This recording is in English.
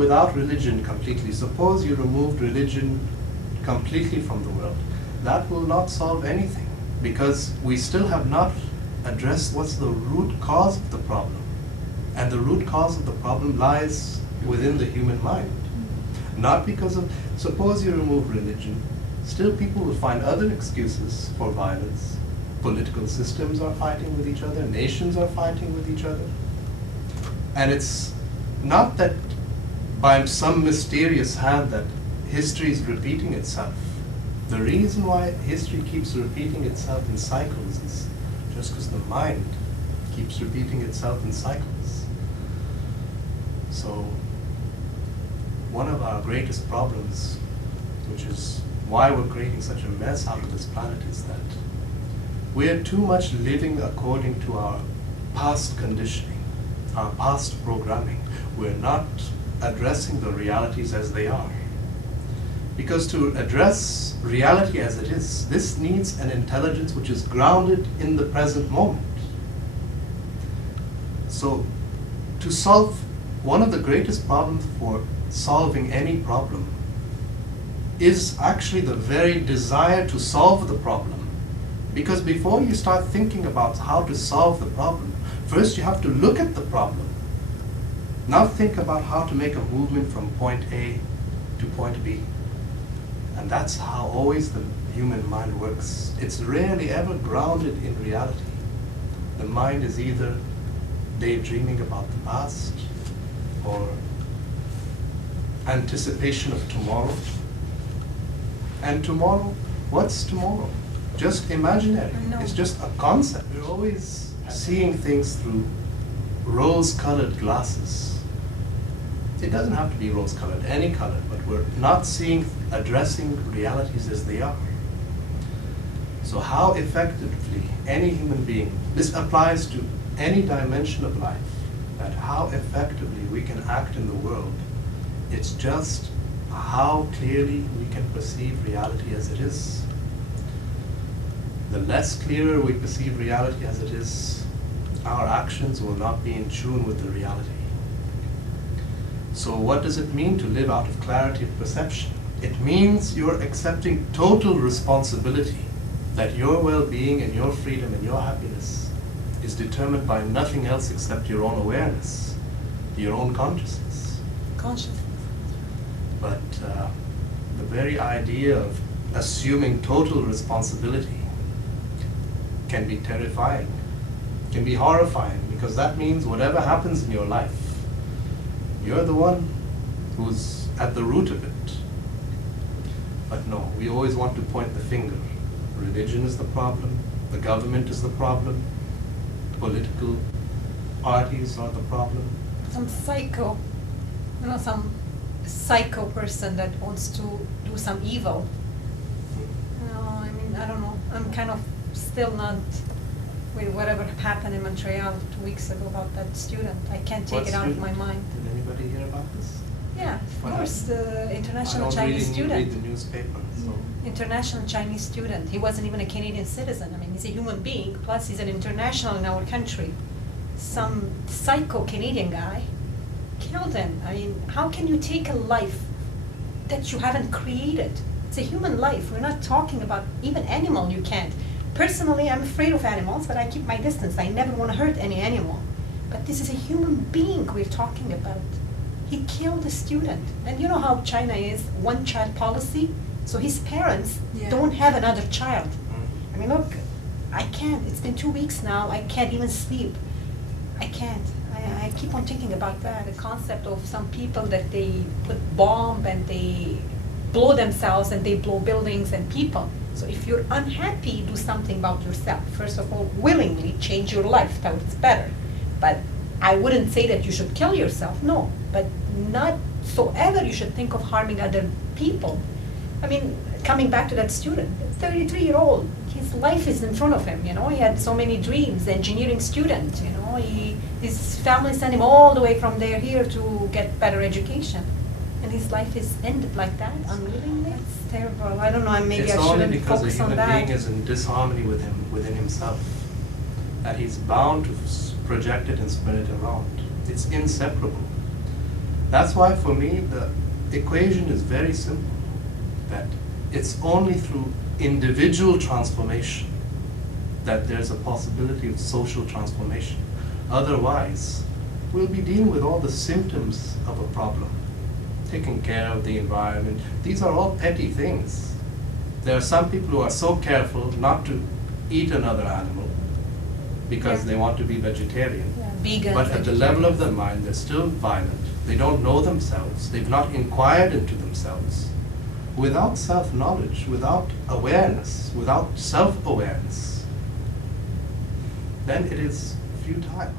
without religion completely, suppose you removed religion completely from the world, that will not solve anything, because we still have not addressed what's the root cause of the problem. And the root cause of the problem lies within the human mind. Not because of, suppose you remove religion, still people will find other excuses for violence. Political systems are fighting with each other, nations are fighting with each other. And it's not that by some mysterious hand that history is repeating itself. The reason why history keeps repeating itself in cycles is just because the mind keeps repeating itself in cycles. So one of our greatest problems, which is why we're creating such a mess out of this planet, is that we're too much living according to our past conditioning, our past programming. We're not addressing the realities as they are. Because to address reality as it is, this needs an intelligence which is grounded in the present moment. So to solve one of the greatest problems for solving any problem is actually the very desire to solve the problem. Because before you start thinking about how to solve the problem, first you have to look at the problem. Now think about how to make a movement from point A to point B. And that's how always the human mind works. It's rarely ever grounded in reality. The mind is either daydreaming about the past or anticipation of tomorrow. And tomorrow, what's tomorrow? Just imaginary. It's just a concept. We're always seeing things through rose-colored glasses. It doesn't have to be rose-colored, any color, but we're not addressing realities as they are. So how effectively any human being, this applies to any dimension of life, that how effectively we can act in the world, it's just how clearly we can perceive reality as it is. The less clearer we perceive reality as it is, our actions will not be in tune with the reality. So what does it mean to live out of clarity of perception? It means you're accepting total responsibility that your well-being and your freedom and your happiness is determined by nothing else except your own awareness, your own consciousness. But the very idea of assuming total responsibility can be terrifying, can be horrifying, because that means whatever happens in your life, you're the one who's at the root of it. But no, we always want to point the finger. Religion is the problem, the government is the problem, political parties are the problem. Some psycho person that wants to do some evil. I mean, I don't know. I'm kind of still not with whatever happened in Montreal 2 weeks ago about that student. I can't take it out of my mind. Did anybody hear about this? Yeah, of course, the international Chinese student. I don't really read the newspaper, so. International Chinese student. He wasn't even a Canadian citizen. I mean, he's a human being, plus he's an international in our country. Some psycho Canadian guy killed him. I mean, how can you take a life that you haven't created? It's a human life. We're not talking about even animal, you can't. Personally, I'm afraid of animals, but I keep my distance. I never want to hurt any animal. But this is a human being we're talking about. He killed a student. And you know how China is, one-child policy? So his parents don't have another child. I mean, look, I can't. It's been 2 weeks now. I can't even sleep. I can't. I keep on thinking about that, the concept of some people that they put bomb and they blow themselves and they blow buildings and people. So if you're unhappy, do something about yourself. First of all, willingly change your life towards better. But I wouldn't say that you should kill yourself, no. But not so ever you should think of harming other people. I mean, coming back to that student, 33-year-old, his life is in front of him, you know. He had so many dreams, engineering student, you know. His family sent him all the way from there here to get better education. And his life is ended like that, unwillingly. It's terrible. I don't know, maybe I shouldn't focus on that. It's only because a human being is in disharmony within himself, that he's bound to project it and spread it around. It's inseparable. That's why for me the equation is very simple, that it's only through individual transformation that there's a possibility of social transformation. Otherwise, we'll be dealing with all the symptoms of a problem. Taking care of the environment, these are all petty things. There are some people who are so careful not to eat another animal because they want to be vegetarian. Vegan, But at the level of their mind, they're still violent. They don't know themselves. They've not inquired into themselves. Without self-knowledge, without awareness, without self-awareness, then it is futile.